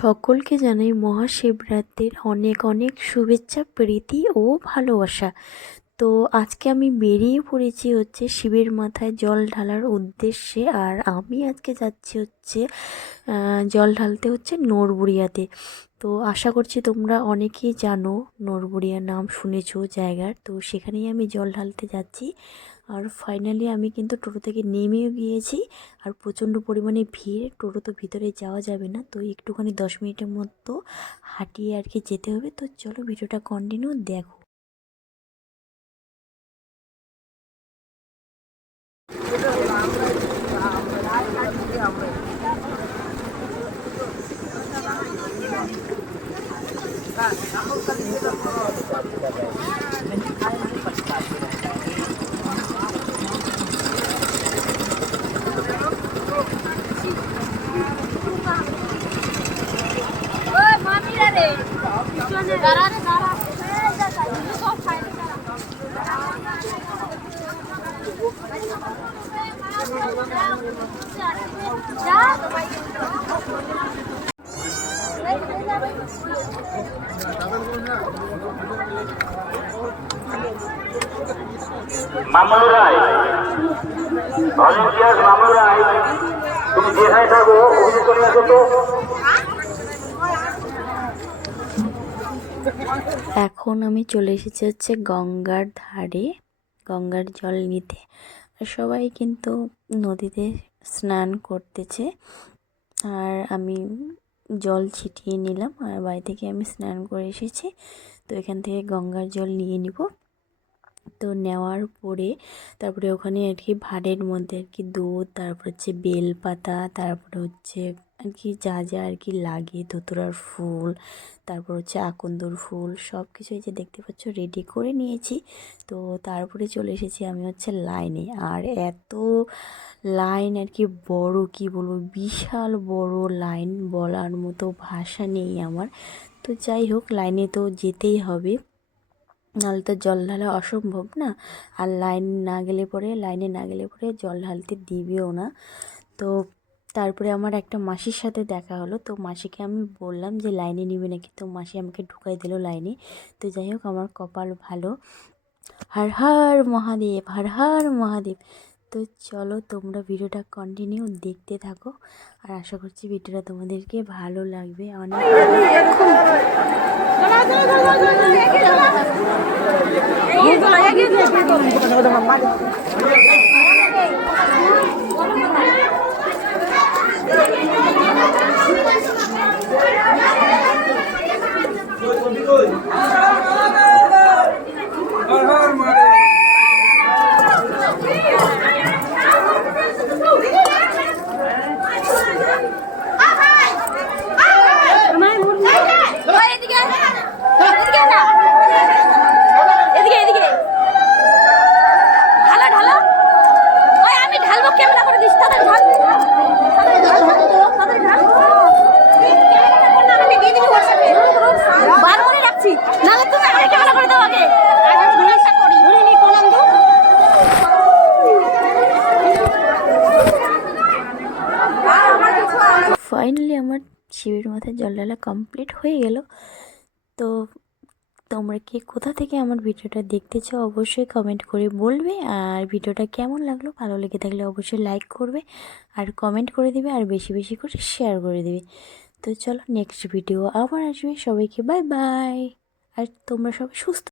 সকলকে জানাই মহাশিবরাত্রির অনেক অনেক শুভেচ্ছা প্রীতি ও ভালোবাসা। তো আজকে আমি বেরিয়ে পড়েছি হচ্ছে শিবের মাথায় জল ঢালার উদ্দেশ্যে আর আমি আজকে যাচ্ছি হচ্ছে জল ঢালতে হচ্ছে নরবুড়িয়াতে। তো আশা করছি তোমরা অনেকেই জানো নরবুড়িয়া নাম শুনেছো জায়গার, তো সেখানেই আমি জল ঢালতে যাচ্ছি। আর ফাইনালি আমি কিন্তু টোটো থেকে নেমেও গিয়েছি আর প্রচণ্ড পরিমাণে ভিড়, টোটো তো ভিতরে যাওয়া যাবে না, তো একটুখানি দশ মিনিটের মতো হাঁটিয়ে আর কি যেতে হবে। তো চলো ভিডিওটা কন্টিনিউ দেখো। 어, 나라는 나라. মামুন রায়। মামুন রায়। তুমি যেখানে থাকো ওখানে চলে আসো তো। এখন আমি চলে এসেছি হচ্ছে গঙ্গার ধারে, গঙ্গার জল নিতে। সবাই কিন্তু নদীতে স্নান করতেছে। আর আমি জল ছিটিয়ে নিলাম, আর বাড়ি থেকে আমি স্নান করে এসেছি। তো এখান থেকে গঙ্গার জল নিয়ে নিব। তো নেওয়ার পরে তারপরে ওখানে আর কি ভাঁড়ের মধ্যে আর কি দুধ, তারপর হচ্ছে বেলপাতা, তারপরে হচ্ছে আর কি যা যা আর কি লাগে, ধুতুরার ফুল, তারপর হচ্ছে আকন্দর ফুল সব কিছু যে দেখতে পাচ্ছ রেডি করে নিয়েছি। তো তারপরে চলে এসেছি আমি হচ্ছে লাইনে আর এত লাইন আর কি বড়, কি বলব, বিশাল বড় লাইন বলার মতো ভাষা নেই আমার। তো যাই হোক লাইনে তো যেতেই হবে। নাহলে তো জল ঢালা অসম্ভব না? আর লাইন না গেলে পরে লাইনে না গেলে পরে জল ঢালতে দিবেও না। তো তারপরে আমার একটা মাসির সাথে দেখা হলো। তো মাসিকে আমি বললাম যে, লাইনে নিবে নাকি? তো মাসি আমাকে ঢুকাই দিল লাইনে। তো যাই হোক, আমার কপাল ভালো। হর হর মহাদেব, হর হর মহাদেব। তো চলো, তোমরা ভিডিওটা কন্টিনিউ দেখতে থাকো। আর আশা করছি ভিডিওটা তোমাদেরকে ভালো লাগবে। অনেক ফাইনালি আমার শিবের মাথায় জল ঢালা কমপ্লিট হয়ে গেল। তো তোমরা কে কোথা থেকে আমার ভিডিওটা দেখতে চাও অবশ্যই কমেন্ট করে বলবে। আর ভিডিওটা কেমন লাগল, ভালো লেগে থাকলে অবশ্যই লাইক করবে আর কমেন্ট করে দিবে আর বেশি বেশি করে শেয়ার করে দিবে। তো চলো নেক্সট ভিডিও আবার আসবে। সবাইকে বাই বাই আর তোমরা সবাই সুস্থ